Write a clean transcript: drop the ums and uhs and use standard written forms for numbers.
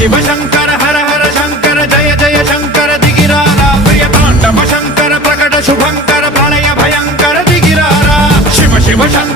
शिव शंकर हर हर शंकर जय जय शंकर दिगिरारा प्रिय तांडव शंकर प्रकट शुभंकर प्रलय भयंकर दिगिरारा शिव शिव शंकर